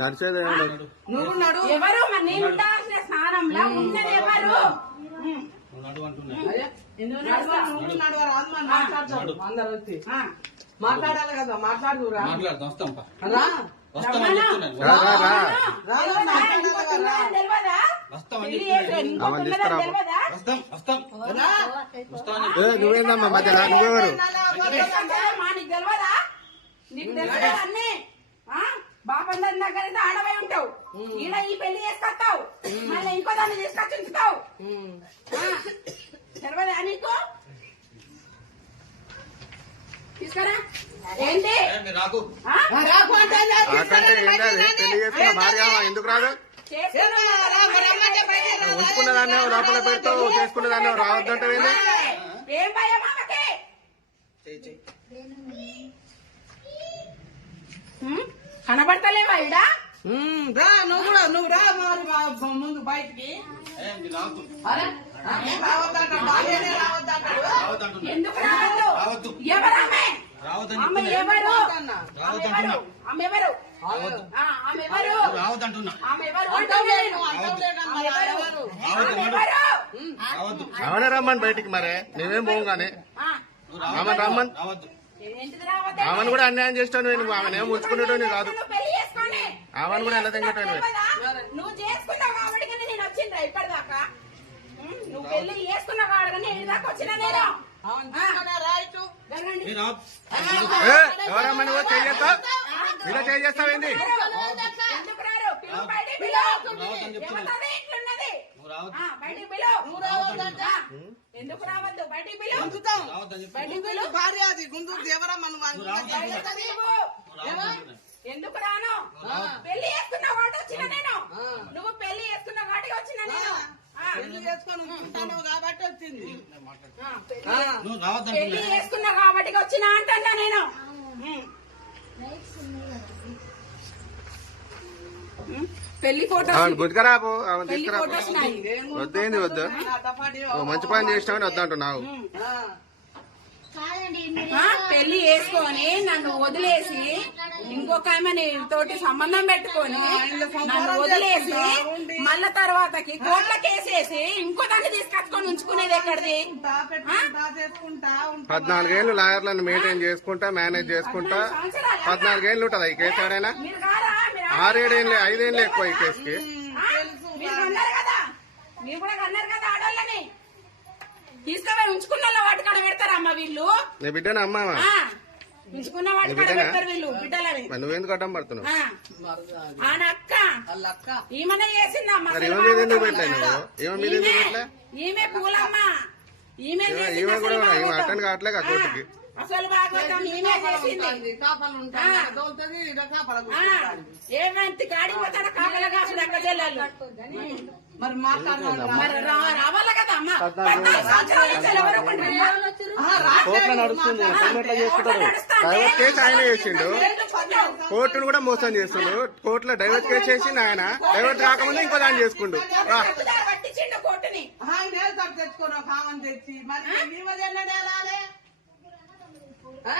నడిచేది? నువ్వు నడు ఎవరు? మరి నేను ఉండాల్సిన స్థానంలో? ఉన్నది ఎవరు. మాట్లాడాలి కదా మాట్లాడురా నువ్వేందమ్మా మధ్యలో? నువ్వెవరు? నీకు తెలియదా నీకు తెలియదా అన్నీ ఆ? బాపందరి దగ్గర ఆడవై ఉంటావు. ఈడ ఈ పెళ్ళి చేసుకొస్తావు. మళ్ళీ ఇంకో దాన్ని తీసుకొచ్చి ఉంచుతావు? తెలియదా నీకు? తీసుకురా. ఏంటి? రాకు. ఎందుకు రాదు? లోపల పెడతావు? రావద్దంటే ఏం భయం ఆమెకి? కనబడతలేవా ఉమ్, రా నువ్వు కూడా నువ్వు రా మరి ముందు బయటికి. ఎందుకు రావద్దు. ఎవరామె ఆమె. ఎవరు. ఆమె ఎవరు? ఆమె ఎవరు? ఆమె ఎవరు? రావద్దంటున్నా. ఆమె నేను. ఆమె? రావద్దు ఆమె రమ్మని బయటికి మరే. మేమేం పోం కానీ ఆ, నువ్వు ఆమెను రమ్మని. రావద్దు? ఆమెను కూడా అన్యాయం చేస్తాను నువ్వు ఆమెను ఏం ఉంచుకునేటోని కాదు. ఆమెను కూడా ఎలా కదా? నువ్వు చేసుకున్నావు కాబట్టి నేను వచ్చిండ్రా ఇప్పటిదాకా. ఉమ్, నువ్వు పెళ్ళి చేసుకున్నావు కాబట్టి నేను దాకా వచ్చిన నేను. అవును, తీసుకునే రా ఇటు. జరగండి. మీరు రావు ఏ ఎవరమ్మా నువ్వు? చేస్తావు ఇలా చేస్తావేంది? నువ్వు రావద్దు. ఎందుకు రావద్దు? బయటికి గుంజుతాం. బయటికి పిలువు భార్య అది. గుంజు దేవరమ్మ. ఎందుకు రాను? పెళ్ళి చేసుకున్న వాటి వచ్చిన నేను. నువ్వు పెళ్ళి చేసుకున్న వాటికి వచ్చిన నేను. పెళ్ళి చేసుకున్న కాబట్టి వచ్చిన అంటా నేను. పెళ్ళి ఆమెను ఆమెను ఫోటోస్. వద్దేంది వద్దు. మంచి పని చేసినావని వద్దంటున్నావు. ఆ. కాదండి మీరు ఆ, పెళ్ళి చేసుకొని నన్ను వదిలేసి ఇంకొక ఆమె నీ తోటి సంబంధం పెట్టుకొని నన్ను వదిలేసి మళ్ళా తర్వాతకి కోట్ల కేసేసి ఇంకో దాన్ని తీసుకొచ్చుకొని ఉంచుకునేది ఎక్కడిది? పద్నాలుగేళ్ళు లాయర్లను మెయింటైన్ చేసుకుంటా మేనేజ్ చేసుకుంటా. పద్నాలుగేళ్ళు ఉంటది ఈ కేసు ఎవరైనా? ఆరేడేళ్ళు ఐదేళ్ళు ఎక్కువ ఈ కేసుకి తీసుకుపోయి ఉంచుకున్న వాటి కాడ పెడతారా అమ్మ వీళ్ళు. నీ బిడ్డను అమ్మా ఆ, ఉంచుకున్న వాటి కాడ పెడతారు వీళ్ళు బిడ్డలని. మరి నువ్వెందుకు అడ్డం పడుతున్నావు? అక్క ఈమెనే మరి ఈమె మీద ఎందుకు నువ్వు? ఈమె మీద ఎందుకు ఈమె- పెట్టలే? ఈమె పూలమ్మ. ఈమె ఈమె- చేసింది ఈమె అసలు కూడా ఈమె. అటెండ్ కావట్లే కదా కోర్టుకి. అసలు భాగవతం ఈమె చేసింది. ఏమంతి కాడికి పోతాడ కాపల కాసు మరి మరి రావాలి కదా అమ్మ? కోర్టులో నడుస్తుంది. ఆయన చేసిండు. కోర్టును కూడా మోసం చేస్తుండు. కోర్టులో డైవర్స్ కేసు చేసిండు ఆయన. డైవర్స్ కాకముందు ఇంకో దాన్ని చేసుకుండు. రా. తప్పుదారి 啊？